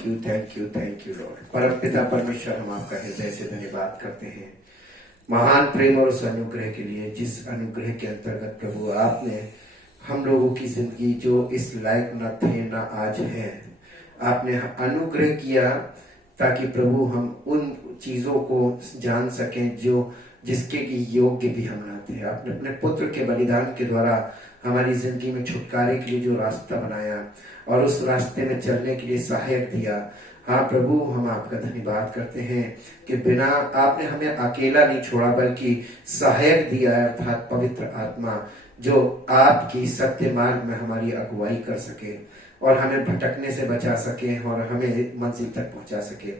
Thank you Lord. परम पिता परमेश्वर, हम आपका हृदय से धन्यवाद करते हैं महान प्रेम और उस अनुग्रह के लिए जिस अनुग्रह के अंतर्गत प्रभु आपने हम लोगों की जिंदगी जो इस लायक न थे न आज है, आपने अनुग्रह किया ताकि प्रभु हम उन चीजों को जान सकें जो जिसके योग्य भी हम न थे। आपने अपने पुत्र के बलिदान के द्वारा हमारी जिंदगी में छुटकारे के लिए जो रास्ता बनाया और उस रास्ते में चलने के लिए सहायक दिया। हाँ प्रभु, हम आपका धन्यवाद करते हैं कि बिना आपने हमें अकेला नहीं छोड़ा बल्कि सहायक दिया है, अर्थात पवित्र आत्मा जो आपकी सत्य मार्ग में हमारी अगुवाई कर सके और हमें भटकने से बचा सके और हमें मंजिल तक पहुंचा सके,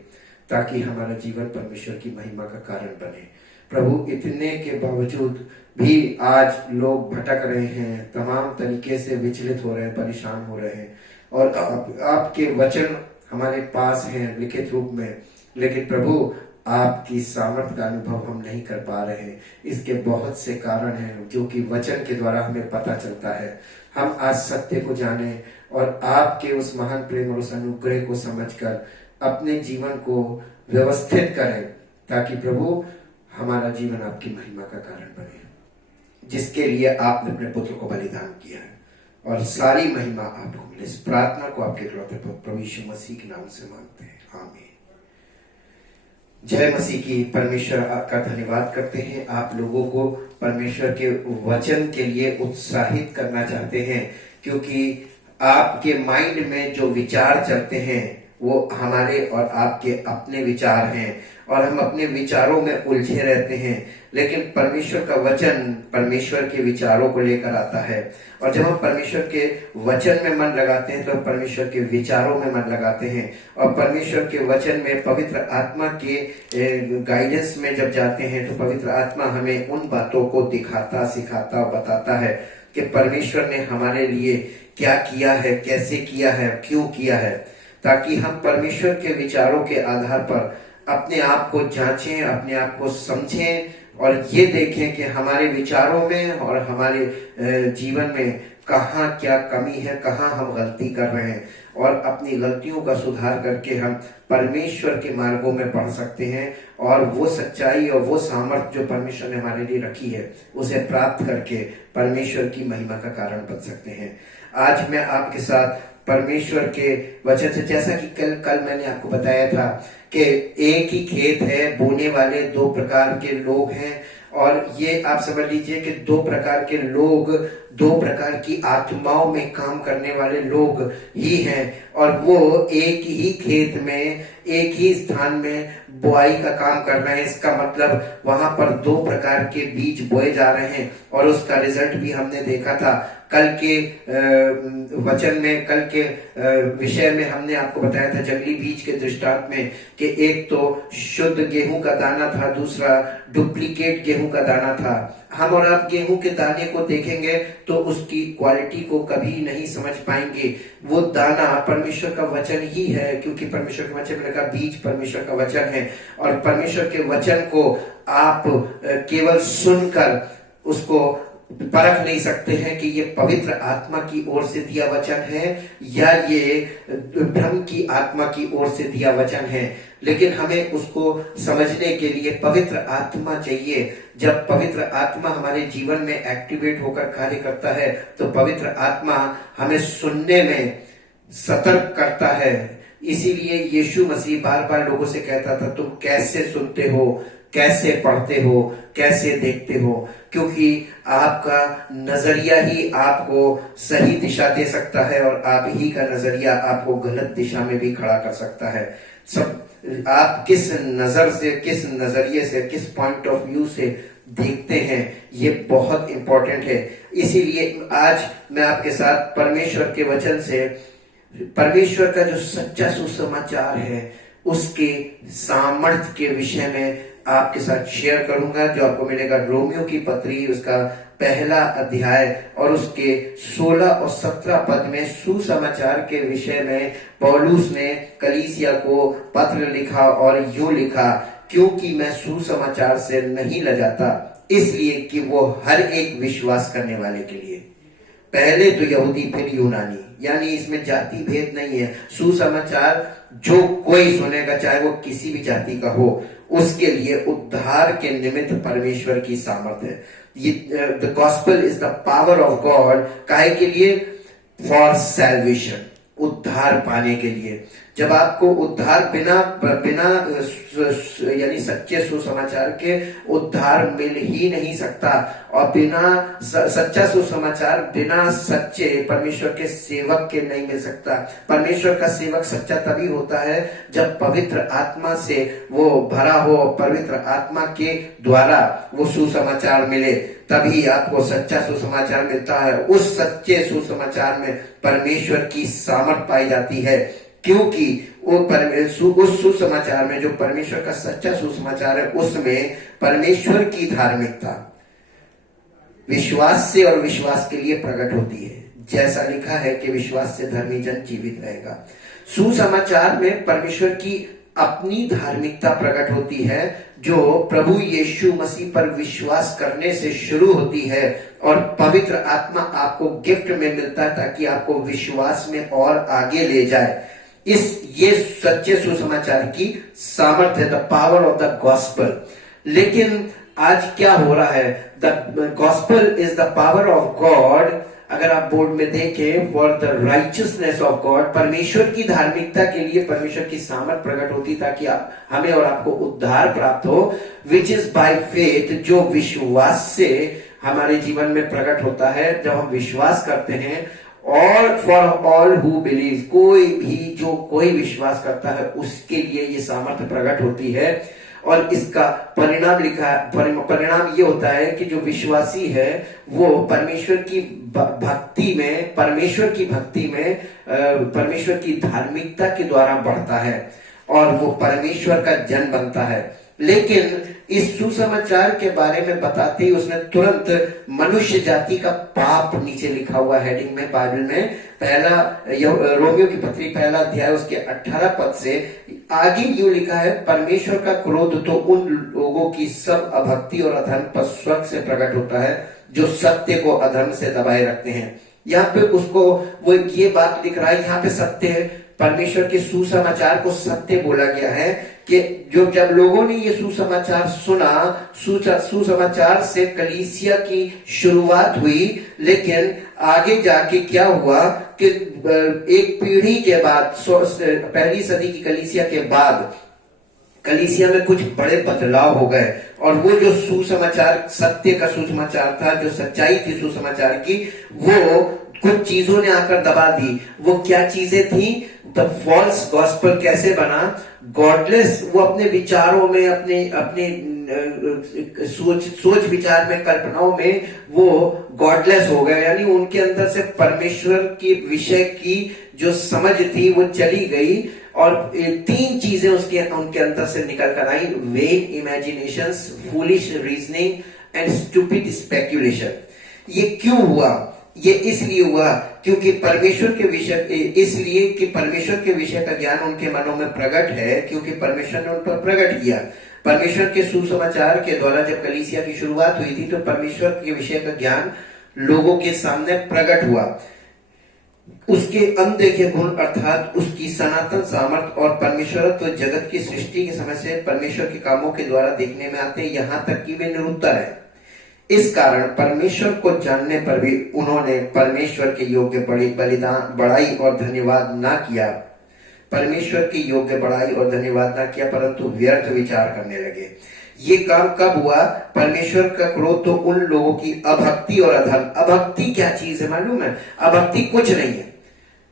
ताकि हमारा जीवन परमेश्वर की महिमा का कारण बने। प्रभु, इतने के बावजूद भी आज लोग भटक रहे हैं, तमाम तरीके से विचलित हो रहे हैं, परेशान हो रहे हैं और आपके वचन हमारे पास हैं लिखित रूप में, लेकिन प्रभु आपकी सामर्थ्य का अनुभव हम नहीं कर पा रहे हैं। इसके बहुत से कारण हैं जो कि वचन के द्वारा हमें पता चलता है। हम आज सत्य को जाने और आपके उस महान प्रेम और उस अनुग्रह को समझकर अपने जीवन को व्यवस्थित करें, ताकि प्रभु हमारा जीवन आपकी महिमा का कारण बने, जिसके लिए आपने अपने पुत्र को बलिदान किया है, और सारी महिमा आपको मिले। इस प्रार्थना को आपके इकलौते पुत्र प्रभु यीशु मसीह के नाम से मांगते हैं, आमीन। जय मसीह की। परमेश्वर का धन्यवाद करते हैं। आप लोगों को परमेश्वर के वचन के लिए उत्साहित करना चाहते हैं, क्योंकि आपके माइंड में जो विचार चलते हैं वो हमारे और आपके अपने विचार हैं और हम अपने विचारों में उलझे रहते हैं, लेकिन परमेश्वर का वचन परमेश्वर के विचारों को लेकर आता है। और जब हम परमेश्वर के वचन में मन लगाते हैं तो हम परमेश्वर के विचारों में मन लगाते हैं, और परमेश्वर के वचन में पवित्र आत्मा के गाइडेंस में जब जाते हैं तो पवित्र आत्मा हमें उन बातों को दिखाता, सिखाता, बताता है कि परमेश्वर ने हमारे लिए क्या किया है, कैसे किया है, क्यों किया है, ताकि हम परमेश्वर के विचारों के आधार पर अपने आप को जांचें, अपने आप को समझें और ये देखें कि हमारे विचारों में और हमारे जीवन में कहाँ क्या कमी है, कहाँ हम गलती कर रहे हैं, और अपनी गलतियों का सुधार करके हम परमेश्वर के मार्गों में बढ़ सकते हैं और वो सच्चाई और वो सामर्थ्य जो परमेश्वर ने हमारे लिए रखी है उसे प्राप्त करके परमेश्वर की महिमा का कारण बन सकते हैं। आज मैं आपके साथ परमेश्वर के वचन से, जैसा कि कल मैंने आपको बताया था कि एक ही खेत है, बोने वाले दो प्रकार के लोग हैं, और ये आप समझ लीजिए कि दो प्रकार के लोग, दो प्रकार की आत्माओं में काम करने वाले लोग ही हैं, और वो एक ही खेत में एक ही स्थान में बुआई का काम कर रहे हैं। इसका मतलब वहां पर दो प्रकार के बीज बोए जा रहे हैं, और उसका रिजल्ट भी हमने देखा था कल के वचन में, कल के विषय में हमने आपको बताया था जंगली बीज के दृष्टांत में कि एक तो शुद्ध गेहूं का दाना था, दूसरा डुप्लीकेट गेहूं का दाना था। हम और आप गेहूं के दाने को देखेंगे तो उसकी क्वालिटी को कभी नहीं समझ पाएंगे। वो दाना परमेश्वर का वचन ही है, क्योंकि परमेश्वर के वचन में लगा बीज परमेश्वर का वचन है, और परमेश्वर के वचन को आप केवल सुनकर उसको परख नहीं सकते हैं कि ये पवित्र आत्मा की ओर से दिया वचन है या ये भ्रम की आत्मा की ओर से दिया वचन है, लेकिन हमें उसको समझने के लिए पवित्र आत्मा चाहिए। जब पवित्र आत्मा हमारे जीवन में एक्टिवेट होकर कार्य करता है तो पवित्र आत्मा हमें सुनने में सतर्क करता है। इसीलिए यीशु मसीह बार बार लोगों से कहता था, तुम कैसे सुनते हो, कैसे पढ़ते हो, कैसे देखते हो, क्योंकि आपका नजरिया ही आपको सही दिशा दे सकता है और आप ही का नजरिया आपको गलत दिशा में भी खड़ा कर सकता है। सब आप किस नजर से, किस नजरिए से, किस पॉइंट ऑफ व्यू से देखते हैं, ये बहुत इंपॉर्टेंट है। इसीलिए आज मैं आपके साथ परमेश्वर के वचन से परमेश्वर का जो सच्चा सुसमाचार है उसके सामर्थ्य के विषय में आपके साथ शेयर करूंगा, जो आपको मिलेगा रोमियो की पत्री, उसका पहला अध्याय और उसके 16 और 17 पद में सुसमाचार के विषय में पौलुस ने कलीसिया को पत्र लिखा और यूं लिखा, क्योंकि मैं सुसमाचार से नहीं लजाता, इसलिए कि वो हर एक विश्वास करने वाले के लिए, पहले तो यहूदी फिर यूनानी, यानी इसमें जाति भेद नहीं है। सुसमाचार जो कोई सुनेगा, चाहे वो किसी भी जाति का हो, उसके लिए उद्धार के निमित्त परमेश्वर की सामर्थ है। ये the gospel is the power of God. काहे के लिए? फॉर सैल्वेशन, उद्धार पाने के लिए। जब आपको उद्धार बिना बिना यानी सच्चे सुसमाचार के उद्धार मिल ही नहीं सकता, और बिना सच्चा सुसमाचार बिना सच्चे परमेश्वर के सेवक के नहीं मिल सकता। परमेश्वर का सेवक सच्चा तभी होता है जब पवित्र आत्मा से वो भरा हो, पवित्र आत्मा के द्वारा वो सुसमाचार मिले, तभी आपको सच्चा सुसमाचार मिलता है। उस सच्चे सुसमाचार में परमेश्वर की सामर्थ पाई जाती है, क्योंकि वो उस सुसमाचार में, जो परमेश्वर का सच्चा सुसमाचार है, उसमें परमेश्वर की धार्मिकता विश्वास से और विश्वास के लिए प्रकट होती है। जैसा लिखा है कि विश्वास से धर्मी जन जीवित रहेगा। सुसमाचार में परमेश्वर की अपनी धार्मिकता प्रकट होती है, जो प्रभु यीशु मसीह पर विश्वास करने से शुरू होती है, और पवित्र आत्मा आपको गिफ्ट में मिलता है ताकि आपको विश्वास में और आगे ले जाए। ये सच्चे सुसमाचार की सामर्थ्य है, the power of the gospel. लेकिन आज क्या हो रहा है? The gospel is the power of God. अगर आप बोर्ड में देखें, for the righteousness of God, परमेश्वर की धार्मिकता के लिए परमेश्वर की सामर्थ प्रकट होती ताकि हमें और आपको उद्धार प्राप्त हो, विच इज बाय फेथ, जो विश्वास से हमारे जीवन में प्रकट होता है जब हम विश्वास करते हैं। और फॉर ऑल हु बिलीव, कोई विश्वास करता है उसके लिए ये सामर्थ्य प्रकट होती है। और इसका परिणाम लिखा है, परिणाम ये होता है कि जो विश्वासी है वो परमेश्वर की भक्ति में, परमेश्वर की धार्मिकता के द्वारा बढ़ता है और वो परमेश्वर का जन बनता है। लेकिन इस सुसमाचार के बारे में बताते ही उसने तुरंत मनुष्य जाति का पाप नीचे लिखा हुआ हेडिंग में बाइबल में, पहला रोमियो की पत्री पहला अध्याय उसके 18 पद से आगे यूं लिखा है, परमेश्वर का क्रोध तो उन लोगों की सब अभक्ति और अधर्म पर स्वर्ग से प्रकट होता है जो सत्य को अधर्म से दबाए रखते हैं। यहाँ पे उसको वो ये बात लिख रहा है, यहाँ पे सत्य है, परमेश्वर के सुसमाचार को सत्य बोला गया है कि जब लोगों ने ये सुसमाचार सुना, सुसमाचार से कलीसिया की शुरुआत हुई। लेकिन आगे जाके क्या हुआ कि एक पीढ़ी के बाद, पहली सदी की कलीसिया के बाद, कलीसिया में कुछ बड़े बदलाव हो गए, और वो जो सुसमाचार, सत्य का सुसमाचार था, जो सच्चाई थी सुसमाचार की, वो कुछ चीजों ने आकर दबा दी। वो क्या चीजें थी? द फॉल्स गॉस्पेल कैसे बना? गॉडलेस, वो अपने विचारों में, अपने सोच विचार में, कल्पनाओं में वो गॉडलेस हो गए, यानी उनके अंदर से परमेश्वर की विषय की जो समझ थी वो चली गई। और 3 चीजें उनके अंदर से निकल कर आई, when imaginations, foolish reasoning and stupid speculation. ये क्यों हुआ? ये इसलिए हुआ क्योंकि परमेश्वर के विषय का ज्ञान उनके मनों में प्रकट है, क्योंकि परमेश्वर ने उन पर प्रकट किया। परमेश्वर के सुसमाचार के द्वारा जब कलीसिया की शुरुआत हुई थी तो परमेश्वर के विषय का ज्ञान लोगों के सामने प्रकट हुआ। उसके अनदेखे गुण अर्थात उसकी सनातन सामर्थ और परमेश्वरत्व जगत की सृष्टि के समय से परमेश्वर के कामों के द्वारा देखने में आते, यहाँ तक कि वे निरुत्तर है। इस कारण परमेश्वर को जानने पर भी उन्होंने परमेश्वर के योग्य बड़ाई और धन्यवाद ना किया। परमेश्वर की योग्य बड़ाई और धन्यवाद ना किया, परंतु व्यर्थ विचार करने लगे। ये काम कब हुआ? परमेश्वर का क्रोध तो उन लोगों की अभक्ति और अधर्म। अभक्ति क्या चीज है मालूम है? अभक्ति कुछ नहीं है।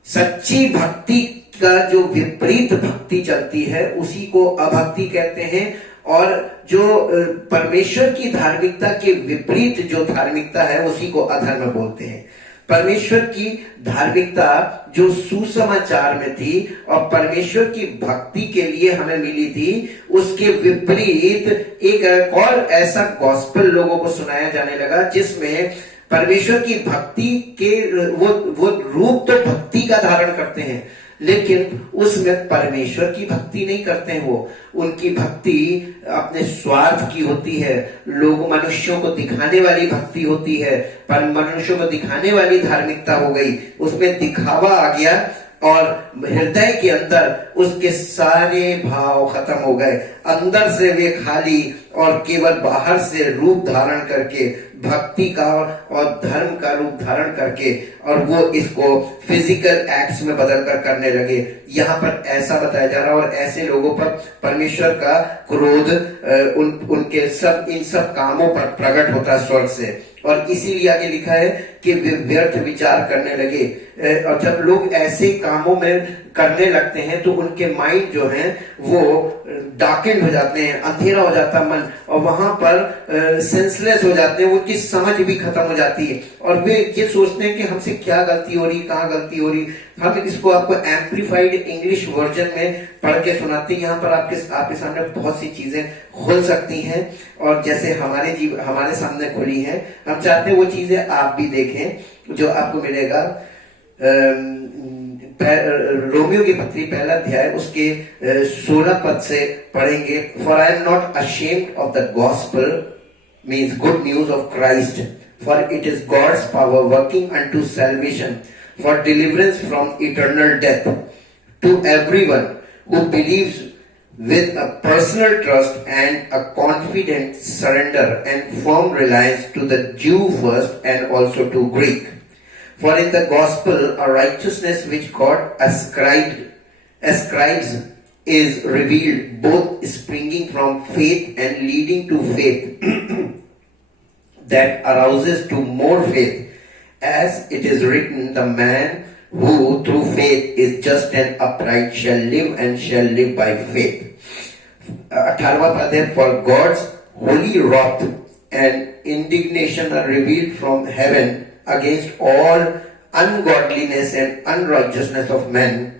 सच्ची भक्ति का जो विपरीत भक्ति चलती है उसी को अभक्ति कहते हैं, और जो परमेश्वर की धार्मिकता के विपरीत जो धार्मिकता है उसी को अधर्म बोलते हैं। परमेश्वर की धार्मिकता जो सुसमाचार में थी और परमेश्वर की भक्ति के लिए हमें मिली थी, उसके विपरीत एक और ऐसा गॉस्पेल लोगों को सुनाया जाने लगा जिसमें परमेश्वर की भक्ति के वो रूप तो भक्ति का धारण करते हैं, लेकिन उसमें परमेश्वर की भक्ति नहीं करते हैं। वो उनकी भक्ति अपने स्वार्थ की होती है, लोग मनुष्यों को दिखाने वाली भक्ति होती है। पर मनुष्यों को दिखाने वाली धार्मिकता हो गई, उसमें दिखावा आ गया और हृदय के अंदर उसके सारे भाव खत्म हो गए। अंदर से वे खाली और केवल बाहर से रूप धारण करके, भक्ति का और धर्म का रूप धारण करके, और वो इसको फिजिकल एक्ट्स में बदल कर करने लगे। यहाँ पर ऐसा बताया जा रहा है, और ऐसे लोगों पर परमेश्वर का क्रोध उनके इन सब कामों पर प्रकट होता है स्वर्ग से। और इसीलिए आगे लिखा है कि वे व्यर्थ विचार करने लगे। और जब लोग ऐसे कामों में करने लगते हैं तो उनके माइंड जो है वो डार्केंड हो जाते हैं, अंधेरा हो जाता है मन, और वहां पर सेंसलेस हो जाते हैं, उनकी समझ भी खत्म हो जाती है। और वे ये सोचते हैं कि हमसे क्या गलती हो रही, कहाँ गलती हो रही। हम इसको आपको एम्प्लीफाइड इंग्लिश वर्जन में पढ़ के सुनाते हैं। यहाँ पर आपके सामने बहुत सी चीजें खुल सकती हैं, और जैसे हमारे सामने खुली है, हम चाहते हैं वो चीजें आप भी देखें जो आपको मिलेगा। रोमियो की पत्री पहला अध्याय उसके 16 पद से पढ़ेंगे। For I am not ashamed of the gospel, means good news of Christ, for it is God's power working unto salvation for deliverance from eternal death to everyone who believes with a personal trust and a confident surrender and firm reliance to the Jew first and also to Greek. For in the gospel a righteousness which God ascribes is revealed, both springing from faith and leading to faith that arouses to more faith, as it is written, the man who through faith is just and upright shall live and shall live by faith. 18वां पद है, for God's holy wrath and indignation are revealed from heaven against all ungodliness and unrighteousness of men,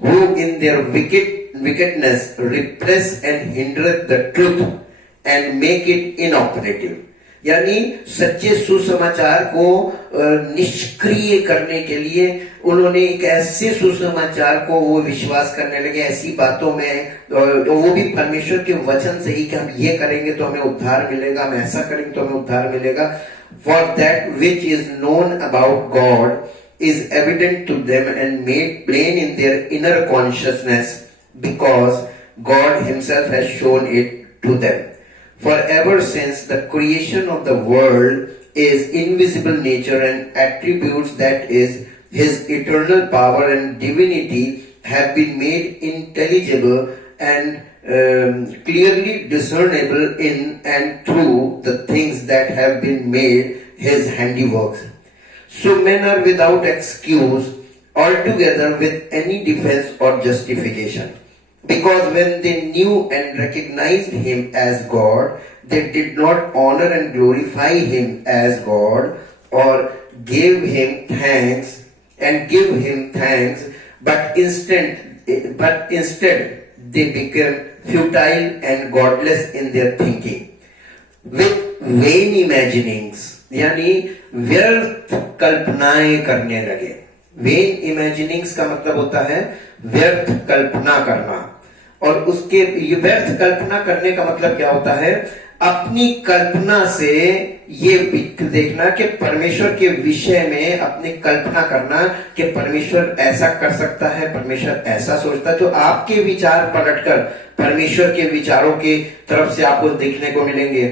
who in their wickedness repress and hinder the truth and make it inoperative. यानी सच्चे सुसमाचार को निष्क्रिय करने के लिए उन्होंने एक ऐसे सुसमाचार को वो विश्वास करने लगे, ऐसी बातों में, वो भी परमेश्वर के वचन से ही कि हम ये करेंगे तो हमें उद्धार मिलेगा, हम ऐसा करेंगे तो हमें उद्धार मिलेगा। For that which is known about God is evident to them and made plain in their inner consciousness, because God himself has shown it to them. For ever since the creation of the world, is invisible nature and attributes, that is his eternal power and divinity, have been made intelligible and clearly discernible in and through the things that have been made his handiworks. So men are without excuse altogether with any defense or justification. Because when they knew and recognized him as God, they did not honor and glorify him as God or give him thanks, but instead they became futile and godless in their thinking. With vain imaginings, यानी व्यर्थ कल्पनाएं करने लगे। When इमेजिनिंग्स का मतलब होता है व्यर्थ कल्पना करना, और उसके व्यर्थ कल्पना करने का मतलब क्या होता है? अपनी कल्पना से ये देखना कि परमेश्वर के विषय में अपनी कल्पना करना कि परमेश्वर ऐसा कर सकता है, परमेश्वर ऐसा सोचता है। तो आपके विचार पलटकर परमेश्वर के विचारों की तरफ से आपको देखने को मिलेंगे।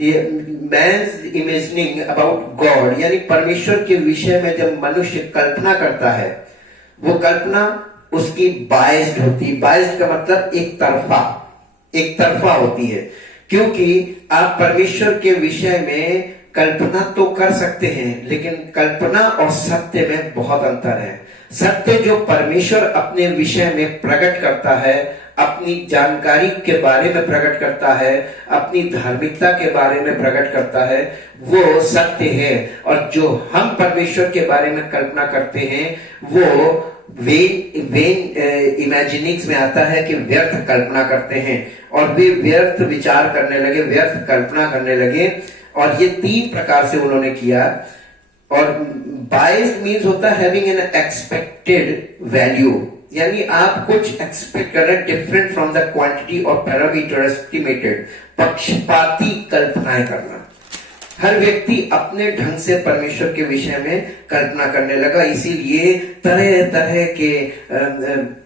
ये मैंस इमेजिनिंग अबाउट गॉड, यानी परमेश्वर के विषय में जब मनुष्य कल्पना करता है, वो कल्पना उसकी बायस्ड होती है। बायस्ड का मतलब एक तरफा होती है, क्योंकि आप परमेश्वर के विषय में कल्पना तो कर सकते हैं, लेकिन कल्पना और सत्य में बहुत अंतर है। सत्य जो परमेश्वर अपने विषय में प्रकट करता है, अपनी जानकारी के बारे में प्रकट करता है, अपनी धार्मिकता के बारे में प्रकट करता है, वो सत्य है। और जो हम परमेश्वर के बारे में कल्पना करते हैं वो वेन इमेजिनिंग्स में आता है कि व्यर्थ कल्पना करते हैं, और वे व्यर्थ विचार करने लगे, व्यर्थ कल्पना करने लगे। और ये 3 प्रकार से उन्होंने किया। और बायस्ड मीन्स होता है हैविंग एन एक्सपेक्टेड वैल्यू, यानी आप कुछ एक्सपेक्ट कर रहे हैं डिफरेंट फ्रॉम द क्वांटिटी और पैरामीटर एस्टिमेटेड, पक्षपाती कल्पनाएं करना। हर व्यक्ति अपने ढंग से परमेश्वर के विषय में कल्पना करने लगा, इसीलिए तरह तरह के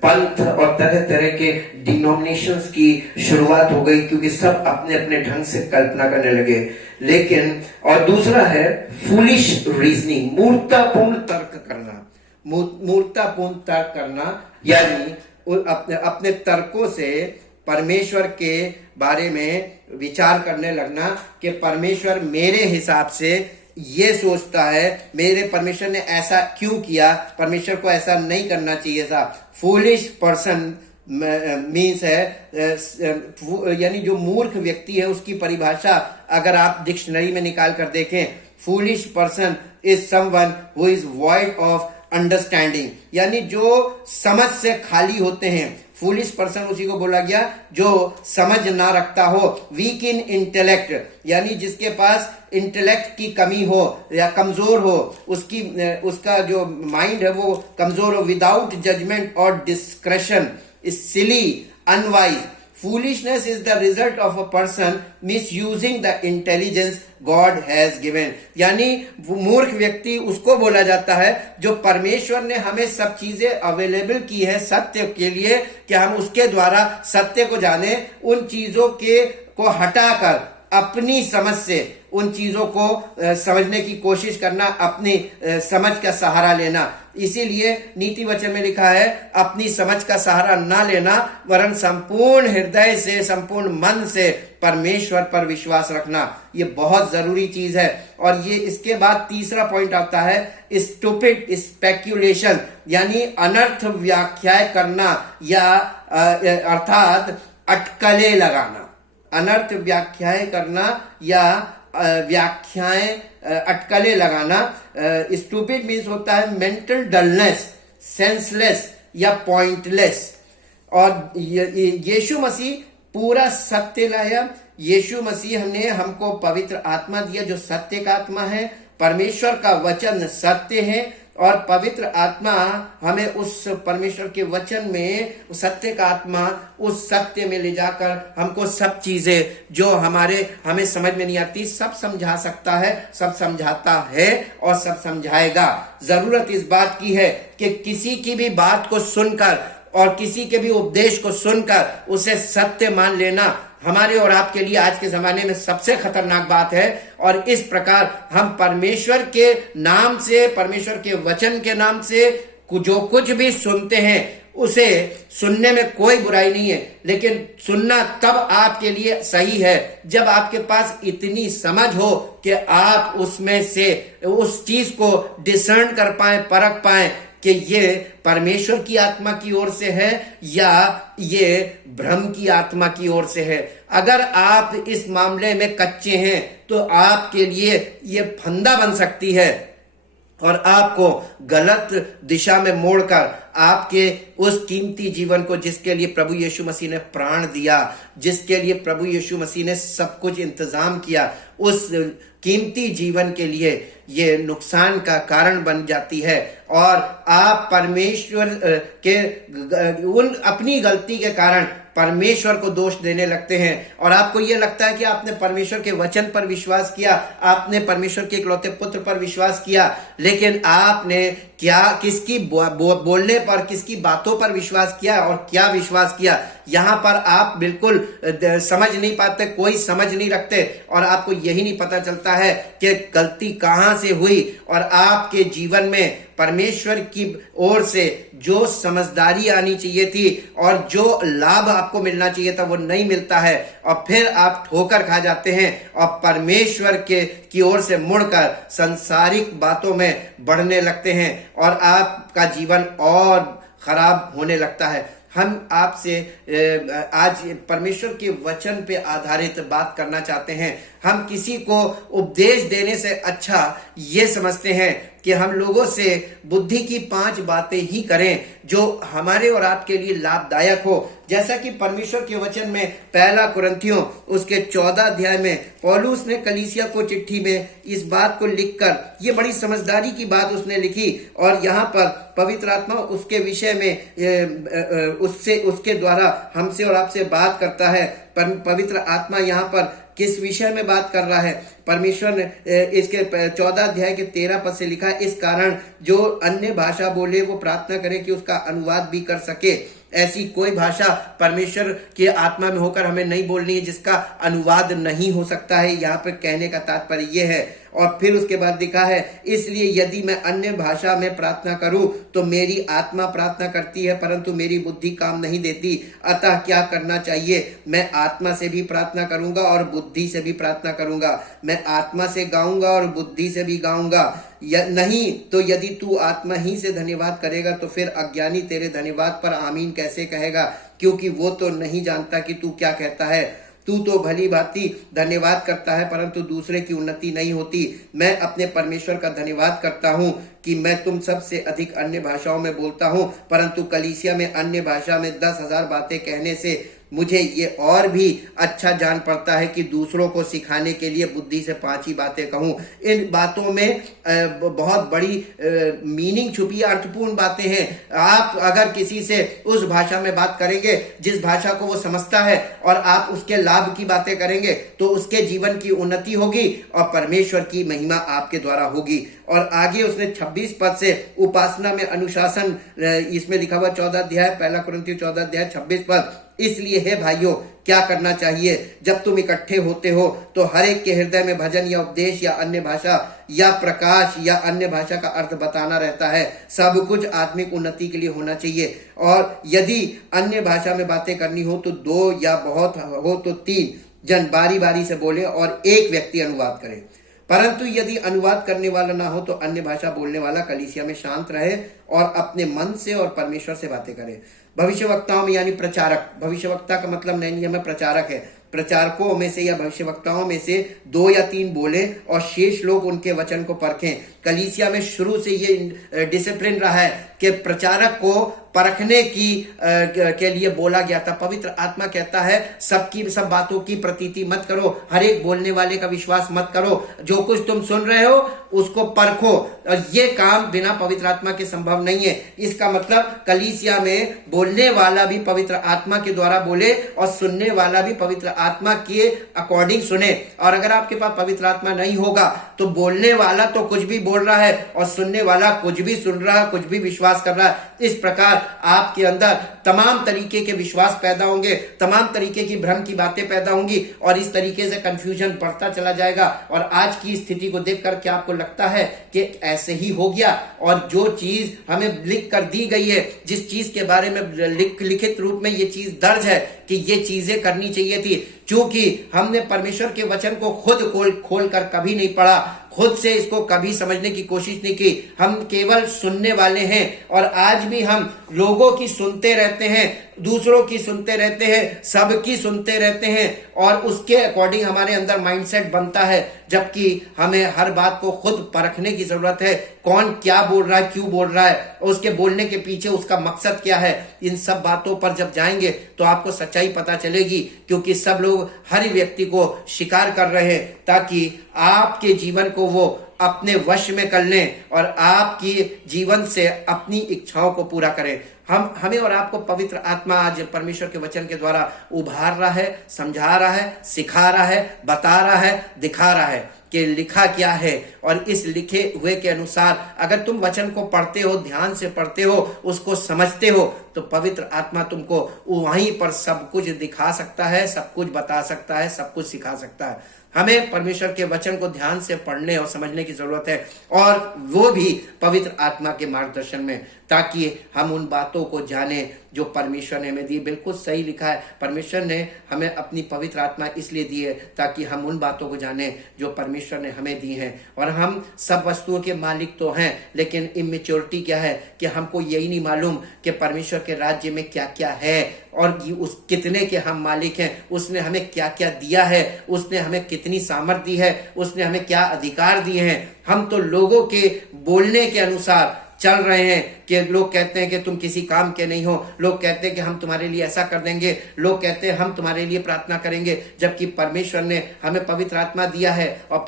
पंथ और तरह तरह के डिनोमिनेशंस की शुरुआत हो गई, क्योंकि सब अपने अपने ढंग से कल्पना करने लगे। लेकिन और दूसरा है फूलिश रीजनिंग, मूर्खतापूर्ण तर्क करना। मूर्खतापूर्ण तर्क करना यानी अपने तर्कों से परमेश्वर के बारे में विचार करने लगना कि परमेश्वर मेरे हिसाब से ये सोचता है, मेरे परमेश्वर ने ऐसा क्यों किया, परमेश्वर को ऐसा नहीं करना चाहिए था। फूलिश पर्सन मीन्स है यानी जो मूर्ख व्यक्ति है, उसकी परिभाषा अगर आप डिक्शनरी में निकाल कर देखें, foolish person is someone who is void of understanding, यानी जो समझ से खाली होते हैं। फूलिश पर्सन उसी को बोला गया जो समझ ना रखता हो। वीक इन इंटेलेक्ट, यानी जिसके पास इंटेलेक्ट की कमी हो या कमजोर हो, उसका जो माइंड है वो कमजोर हो। विदाउट जजमेंट और discretion, silly, unwise. Foolishness is the result of a person misusing the intelligence God has given. यानी मूर्ख व्यक्ति उसको बोला जाता है जो परमेश्वर ने हमें सब चीजें अवेलेबल की है सत्य के लिए, कि हम उसके द्वारा सत्य को जाने। उन चीजों को हटाकर अपनी समझ से उन चीजों को समझने की कोशिश करना, अपनी समझ का सहारा लेना। इसीलिए नीति वचन में लिखा है, अपनी समझ का सहारा ना लेना, वरन संपूर्ण हृदय से, संपूर्ण मन से परमेश्वर पर विश्वास रखना। ये बहुत जरूरी चीज है। और ये इसके बाद तीसरा पॉइंट आता है स्टूपिड स्पेक्यूलेशन, यानी अनर्थ व्याख्या करना या अर्थात अटकलें लगाना। अनर्थ व्याख्याएं करना या व्याख्याएं अटकलें लगाना। स्टूपिड मीन्स होता है मेंटल डलनेस, सेंसलेस या पॉइंटलेस। और यीशु मसीह पूरा सत्य लाया। यीशु मसीह ने हमको पवित्र आत्मा दिया जो सत्य का आत्मा है। परमेश्वर का वचन सत्य है और पवित्र आत्मा हमें उस परमेश्वर के वचन में, सत्य का आत्मा उस सत्य में ले जाकर हमको सब चीजें जो हमें समझ में नहीं आती सब समझा सकता है, सब समझाता है और सब समझाएगा। जरूरत इस बात की है कि किसी की भी बात को सुनकर और किसी के भी उपदेश को सुनकर उसे सत्य मान लेना हमारे और आपके लिए आज के जमाने में सबसे खतरनाक बात है। और इस प्रकार हम परमेश्वर के नाम से, परमेश्वर के वचन के नाम से जो कुछ भी सुनते हैं उसे सुनने में कोई बुराई नहीं है, लेकिन सुनना तब आपके लिए सही है जब आपके पास इतनी समझ हो कि आप उसमें से उस चीज को डिसर्न कर पाए, परख पाए कि ये परमेश्वर की आत्मा की ओर से है या ये भ्रम की आत्मा की ओर से है। अगर आप इस मामले में कच्चे हैं तो आपके लिए ये फंदा बन सकती है और आपको गलत दिशा में मोड़कर आपके उस कीमती जीवन को, जिसके लिए प्रभु यीशु मसीह ने प्राण दिया, जिसके लिए प्रभु यीशु मसीह ने सब कुछ इंतजाम किया, उस कीमती जीवन के लिए ये नुकसान का कारण बन जाती है। और आप परमेश्वर के उन अपनी गलती के कारण परमेश्वर को दोष देने लगते हैं और आपको यह लगता है कि आपने परमेश्वर के वचन पर विश्वास किया, आपने परमेश्वर के इकलौते पुत्र पर विश्वास किया, लेकिन आपने क्या किसकी बोलने पर, किसकी बातों पर विश्वास किया और क्या विश्वास किया, यहाँ पर आप बिल्कुल समझ नहीं पाते, कोई समझ नहीं रखते और आपको यही नहीं पता चलता है कि गलती कहाँ से हुई। और आपके जीवन में परमेश्वर की ओर से जो समझदारी आनी चाहिए थी और जो लाभ आपको मिलना चाहिए था वो नहीं मिलता है और फिर आप ठोकर खा जाते हैं और परमेश्वर की ओर से मुड़कर संसारिक बातों में बढ़ने लगते हैं और आपका जीवन और खराब होने लगता है। हम आपसे आज परमेश्वर के वचन पे आधारित बात करना चाहते हैं। हम किसी को उपदेश देने से अच्छा ये समझते हैं कि हम लोगों से बुद्धि की 5 बातें ही करें जो हमारे और आपके लिए लाभदायक हो। जैसा कि परमेश्वर के वचन में पहला कुरिन्थियों उसके 14 अध्याय में पौलुस ने कलीसिया को चिट्ठी में इस बात को लिखकर, ये बड़ी समझदारी की बात उसने लिखी, और यहाँ पर पवित्र आत्मा उसके विषय में उसके द्वारा हमसे और आपसे बात करता है। पवित्र आत्मा यहाँ पर किस विषय में बात कर रहा है? परमेश्वर ने इसके 14 अध्याय के 13 पद से लिखा, इस कारण जो अन्य भाषा बोले वो प्रार्थना करे कि उसका अनुवाद भी कर सके। ऐसी कोई भाषा परमेश्वर की आत्मा में होकर हमें नहीं बोलनी है जिसका अनुवाद नहीं हो सकता है। यहाँ पर कहने का तात्पर्य यह है। और फिर उसके बाद लिखा है, इसलिए यदि मैं अन्य भाषा में प्रार्थना करूं तो मेरी आत्मा प्रार्थना करती है परंतु मेरी बुद्धि काम नहीं देती। अतः क्या करना चाहिए? मैं आत्मा से भी प्रार्थना करूंगा और बुद्धि से भी प्रार्थना करूंगा। मैं आत्मा से गाऊंगा और बुद्धि से भी गाऊंगा। नहीं तो यदि तू आत्मा ही से धन्यवाद करेगा तो फिर अज्ञानी तेरे धन्यवाद पर आमीन कैसे कहेगा? क्योंकि वो तो नहीं जानता कि तू क्या कहता है। तू तो भली भांति धन्यवाद करता है परंतु दूसरे की उन्नति नहीं होती। मैं अपने परमेश्वर का धन्यवाद करता हूँ कि मैं तुम सबसे अधिक अन्य भाषाओं में बोलता हूँ, परंतु कलीसिया में अन्य भाषा में 10,000 बातें कहने से मुझे ये और भी अच्छा जान पड़ता है कि दूसरों को सिखाने के लिए बुद्धि से 5 ही बातें कहूँ। इन बातों में बहुत बड़ी मीनिंग छुपी, अर्थपूर्ण बातें हैं। आप अगर किसी से उस भाषा में बात करेंगे जिस भाषा को वो समझता है और आप उसके लाभ की बातें करेंगे तो उसके जीवन की उन्नति होगी और परमेश्वर की महिमा आपके द्वारा होगी। और आगे उसने 26 पद से उपासना में अनुशासन, इसमें लिखा हुआ 14 अध्याय, पहला कुरिन्थियों 14 अध्याय 26 पद, इसलिए हे भाइयों क्या करना चाहिए? जब तुम इकट्ठे होते हो तो हर एक के हृदय में भजन या उपदेश या अन्य भाषा या प्रकाश या अन्य भाषा का अर्थ बताना रहता है। सब कुछ आत्मिक उन्नति के लिए होना चाहिए। और यदि अन्य भाषा में बातें करनी हो तो 2 या बहुत हो तो 3 जन बारी बारी से बोले और एक व्यक्ति अनुवाद करे। परंतु यदि अनुवाद करने वाला ना हो तो अन्य भाषा बोलने वाला कलीसिया में शांत रहे और अपने मन से और परमेश्वर से बातें करे। भविष्यवक्ताओं में यानी प्रचारक, भविष्यवक्ता का मतलब नहीं है, मैं प्रचारक है, प्रचारकों में से या भविष्यवक्ताओं में से 2 या 3 बोले और शेष लोग उनके वचन को परखें। कलीसिया में शुरू से ये डिसिप्लिन रहा है कि प्रचारक को परखने के लिए बोला गया था। पवित्र आत्मा कहता है सब बातों की प्रतीति मत करो, हर एक बोलने वाले का विश्वास मत करो, जो कुछ तुम सुन रहे हो उसको परखो। और ये काम बिना पवित्र आत्मा के संभव नहीं है। इसका मतलब कलीसिया में बोलने वाला भी पवित्र आत्मा के द्वारा बोले और सुनने वाला भी पवित्र आत्मा के अकॉर्डिंग सुने। और अगर आपके पास पवित्र आत्मा नहीं होगा तो बोलने वाला तो कुछ भी बोल रहा है और सुनने वाला कुछ भी सुन रहा है, कुछ भी विश्वास कर रहा है। इस प्रकार आपके अंदर तमाम तरीके के विश्वास पैदा होंगे, तमाम तरीके की भ्रम की बातें पैदा होंगी और इस तरीके से कंफ्यूजन बढ़ता चला जाएगा। और आज की स्थिति को देखकर क्या आपको लगता है कि ऐसे ही हो गया? और जो चीज हमें लिख कर दी गई है, जिस चीज के बारे में लिखित रूप में ये चीज दर्ज है कि ये चीजें करनी चाहिए थी, क्योंकि हमने परमेश्वर के वचन को खुद खोल कर कभी नहीं पढ़ा, खुद से इसको कभी समझने की कोशिश नहीं की, हम केवल सुनने वाले हैं। और आज भी हम लोगों की सुनते रहते हैं, दूसरों की सुनते रहते हैं, सबकी सुनते रहते हैं और उसके अकॉर्डिंग हमारे अंदर माइंडसेट बनता है, जबकि हमें हर बात को खुद परखने की जरूरत है। कौन क्या बोल रहा है, क्यों बोल रहा है और उसके बोलने के पीछे उसका मकसद क्या है। इन सब बातों पर जब जाएंगे तो आपको सच्चाई पता चलेगी, क्योंकि सब लोग हर व्यक्ति को शिकार कर रहे हैं ताकि आपके जीवन को वो अपने वश में कर लें और आपकी जीवन से अपनी इच्छाओं को पूरा करें। हमें और आपको पवित्र आत्मा आज परमेश्वर के वचन के द्वारा उभार रहा है, समझा रहा है, सिखा रहा है, बता रहा है, दिखा रहा है कि लिखा क्या है। और इस लिखे हुए के अनुसार अगर तुम वचन को पढ़ते हो, ध्यान से पढ़ते हो, उसको समझते हो, तो पवित्र आत्मा तुमको वहीं पर सब कुछ दिखा सकता है, सब कुछ बता सकता है, सब कुछ सिखा सकता है। हमें परमेश्वर के वचन को ध्यान से पढ़ने और समझने की जरूरत है, और वो भी पवित्र आत्मा के मार्गदर्शन में, ताकि हम उन बातों को जाने जो परमेश्वर ने हमें दी। बिल्कुल सही लिखा है, परमेश्वर ने हमें अपनी पवित्र आत्मा इसलिए दी है ताकि हम उन बातों को जाने जो परमेश्वर ने हमें दी हैं और हम सब वस्तुओं के मालिक तो हैं, लेकिन इमेच्योरिटी क्या है कि हमको यही नहीं मालूम कि परमेश्वर के राज्य में क्या क्या है और उस कितने के हम मालिक हैं, उसने हमें क्या क्या दिया है, उसने हमें कितनी सामर्थ्य दी है, उसने हमें क्या अधिकार दिए हैं। हम तो लोगों के बोलने के अनुसार चल रहे हैं कि लोग कहते हैं कि तुम किसी काम के नहीं हो, लोग कहते हैं कि हम तुम्हारे लिए ऐसा कर देंगे, लोग कहते हैं हम तुम्हारे लिए प्रार्थना करेंगे, जबकि परमेश्वर ने हमें पवित्र आत्मा दिया है और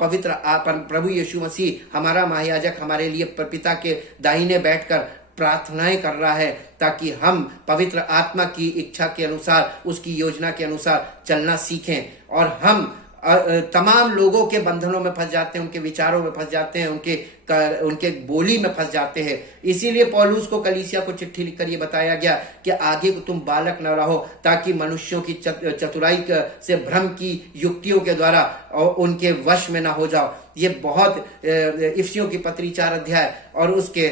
प्रभु यीशु मसीह हमारा महायाजक हमारे लिए पिता के दाहिने बैठकर प्रार्थनाएं कर रहा है, ताकि हम पवित्र आत्मा की इच्छा के अनुसार, उसकी योजना के अनुसार चलना सीखें। और हम तमाम लोगों के बंधनों में फंस जाते हैं, उनके विचारों में फंस जाते हैं, उनके बोली में फंस जाते हैं। इसीलिए पौलुस को कलीसिया को चिट्ठी लिखकर ये बताया गया कि आगे को तुम बालक न रहो, ताकि मनुष्यों की चतुराई से भ्रम की युक्तियों के द्वारा उनके वश में ना हो जाओ। ये बहुत इफिसियों की पत्री 4 अध्याय और उसके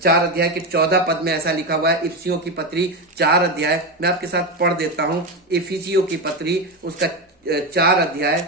4 अध्याय के 14 पद में ऐसा लिखा हुआ है। इफिसियों की पत्री 4 अध्याय मैं आपके साथ पढ़ देता हूं। इफिसियों की पत्री उसका 4 अध्याय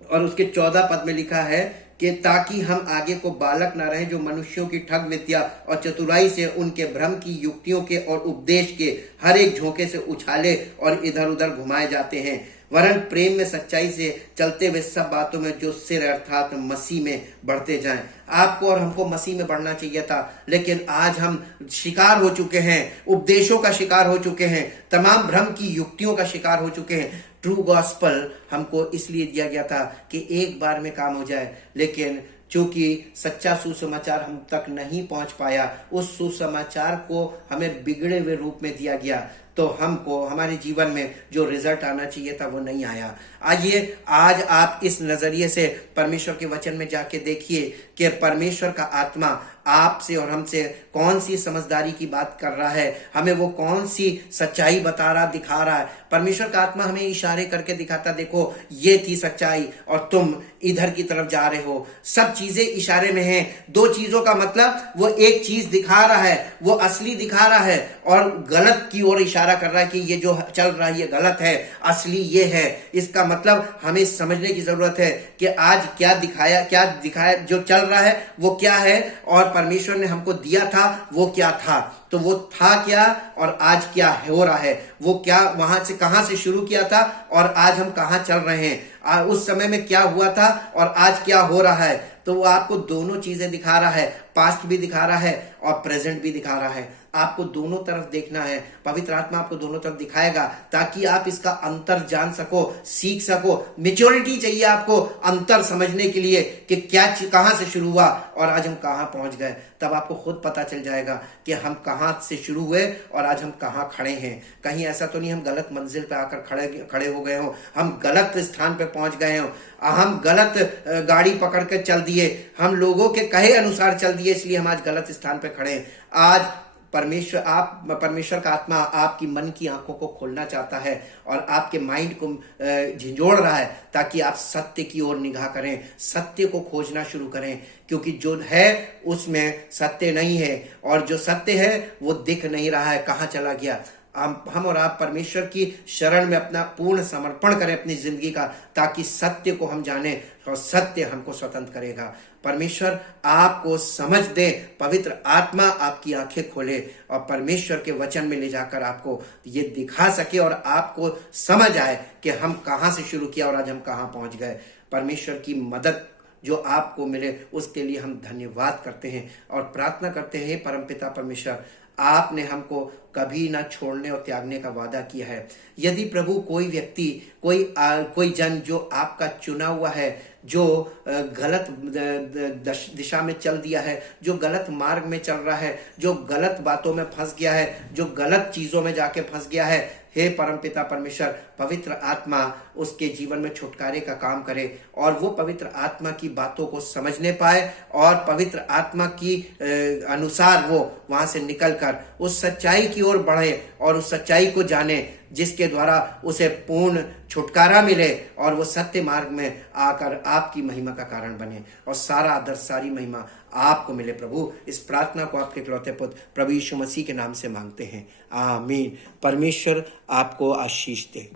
और उसके 14 पद में लिखा है कि ताकि हम आगे को बालक न रहे, जो मनुष्यों की ठग विद्या और चतुराई से, उनके भ्रम की युक्तियों के और उपदेश के हर एक झोंके से उछाले और इधर उधर घुमाए जाते हैं, वरन प्रेम में सच्चाई से चलते हुए सब बातों में जो सिर अर्थात मसीह में बढ़ते जाएं। आपको और हमको मसीह में बढ़ना चाहिए था, लेकिन आज हम शिकार हो चुके हैं, उपदेशों का शिकार हो चुके हैं, तमाम भ्रम की युक्तियों का शिकार हो चुके हैं। ट्रू गॉस्पल हमको इसलिए दिया गया था कि एक बार में काम हो जाए, लेकिन चूंकि सच्चा सुसमाचार हम तक नहीं पहुंच पाया, उस सुसमाचार को हमें बिगड़े हुए रूप में दिया गया, तो हमको हमारे जीवन में जो रिजल्ट आना चाहिए था वो नहीं आया। आइए आज आप इस नजरिए से परमेश्वर के वचन में जाके देखिए कि परमेश्वर का आत्मा आपसे और हमसे कौन सी समझदारी की बात कर रहा है, हमें वो कौन सी सच्चाई बता रहा, दिखा रहा है। परमेश्वर का आत्मा हमें इशारे करके दिखाता, देखो ये थी सच्चाई और तुम इधर की तरफ जा रहे हो। सब चीजें इशारे में हैं। 2 चीजों का मतलब वो एक चीज दिखा रहा है, वो असली दिखा रहा है और गलत की ओर इशारा कर रहा है कि ये जो चल रहा है ये गलत है, असली ये है। इसका मतलब हमें समझने की जरूरत है कि आज क्या दिखाया जो चल रहा है वो क्या है, और परमेश्वर ने हमको दिया था वो क्या था। तो वो था क्या और आज क्या हो रहा है, वो क्या वहां से कहां से शुरू किया था और आज हम कहां चल रहे हैं, उस समय में क्या हुआ था और आज क्या हो रहा है। तो वो आपको दोनों चीजें दिखा रहा है, पास्ट भी दिखा रहा है और प्रेजेंट भी दिखा रहा है। आपको दोनों तरफ देखना है, पवित्र आत्मा आपको दोनों तरफ दिखाएगा ताकि आप इसका अंतर जान सको, सीख सको। मैच्योरिटी चाहिए आपको अंतर समझने के लिए कि क्या कहां से शुरू हुआ और आज हम कहां पहुंच गए। तब आपको खुद पता चल जाएगा कि हम कहां से शुरू हुए और आज हम कहां खड़े हैं। कहीं ऐसा तो नहीं हम गलत मंजिल पे आकर खड़े हो गए हो, हम गलत स्थान पे पहुंच गए हो, हम गलत गाड़ी पकड़ कर चल दिए, हम लोगों के कहे अनुसार चल दिए, इसलिए हम आज गलत स्थान पे खड़े हैं। आज परमेश्वर का आत्मा आपकी मन की आंखों को खोलना चाहता है और आपके माइंड को झिंझोड़ रहा है ताकि आप सत्य की ओर निगाह करें, सत्य को खोजना शुरू करें, क्योंकि जो है उसमें सत्य नहीं है और जो सत्य है वो दिख नहीं रहा है, कहां चला गया। हम और आप परमेश्वर की शरण में अपना पूर्ण समर्पण करें अपनी जिंदगी का, ताकि सत्य को हम जाने और सत्य हमको स्वतंत्र करेगा। परमेश्वर आपको समझ दे, पवित्र आत्मा आपकी आंखें खोले और परमेश्वर के वचन में ले जाकर आपको ये दिखा सके और आपको समझ आए कि हम कहां से शुरू किया और आज हम कहां पहुंच गए। परमेश्वर की मदद जो आपको मिले उसके लिए हम धन्यवाद करते हैं और प्रार्थना करते हैं, परमपिता परमेश्वर आपने हमको कभी ना छोड़ने और त्यागने का वादा किया है। यदि प्रभु कोई व्यक्ति कोई जन जो आपका चुना हुआ है, जो गलत दिशा में चल दिया है, जो गलत मार्ग में चल रहा है, जो गलत बातों में फंस गया है, जो गलत चीजों में जाके फंस गया है, हे परमपिता परमेश्वर पवित्र आत्मा उसके जीवन में छुटकारे का काम करे और वो पवित्र आत्मा की बातों को समझने पाए और पवित्र आत्मा की अनुसार वो वहां से निकलकर उस सच्चाई की ओर बढ़े और उस सच्चाई को जाने जिसके द्वारा उसे पूर्ण छुटकारा मिले और वो सत्य मार्ग में आकर आपकी महिमा का कारण बने और सारा आदर सारी महिमा आपको मिले। प्रभु इस प्रार्थना को आपके इकलौते पुत्र प्रभु यीशु मसीह के नाम से मांगते हैं, आमीन। परमेश्वर आपको आशीष दे।